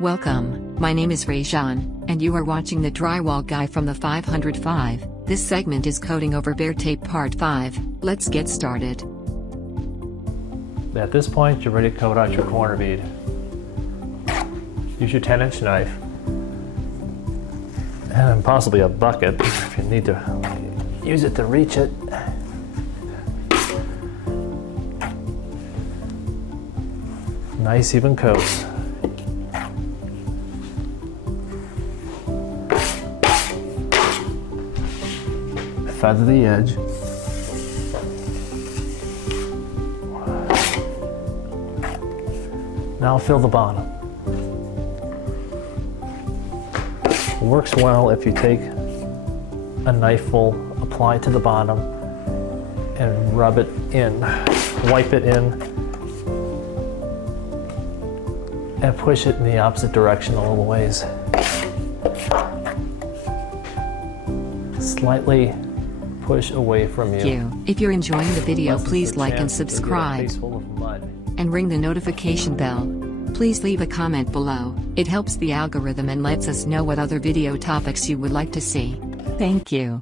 Welcome, my name is Rajan, and you are watching the Drywall Guy from the 505. This segment is coating over bare tape part 5. Let's get started. At this point, you're ready to coat out your corner bead. Use your 10-inch knife, and possibly a bucket if you need to use it to reach it. Nice even coats. Feather the edge. Now fill the bottom. Works well if you take a knifeful, apply it to the bottom, and rub it in. Wipe it in, and push it in the opposite direction a little ways. Slightly push away from you. If you're enjoying the video, please like and subscribe, and ring the notification bell. Please leave a comment below. It helps the algorithm and lets us know what other video topics you would like to see. Thank you.